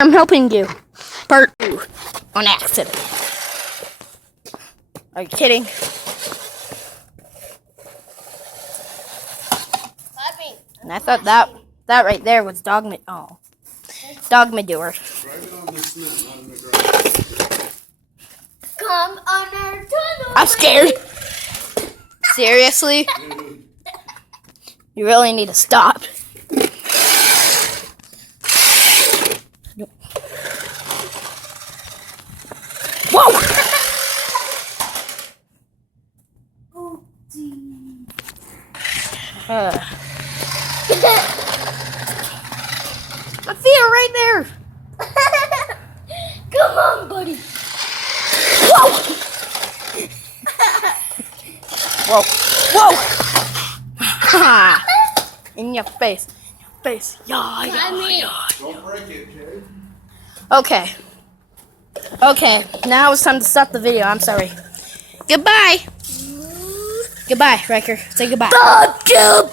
I'm helping you. Part 2. On accident. Are you kidding? And I thought that right there was dog manure. Drive it on the cement, not in the grass. Come on our tunnel. I'm scared. Seriously? You really need to stop. Whoa! Oh, My feet are right there. Come on, buddy. Whoa! Whoa! Whoa! Ha! In your face. In your face. Yeah. Don't break it, Jay. Okay. Okay. Now it's time to stop the video. I'm sorry. Goodbye. Goodbye, Riker. Say goodbye. Fuck you.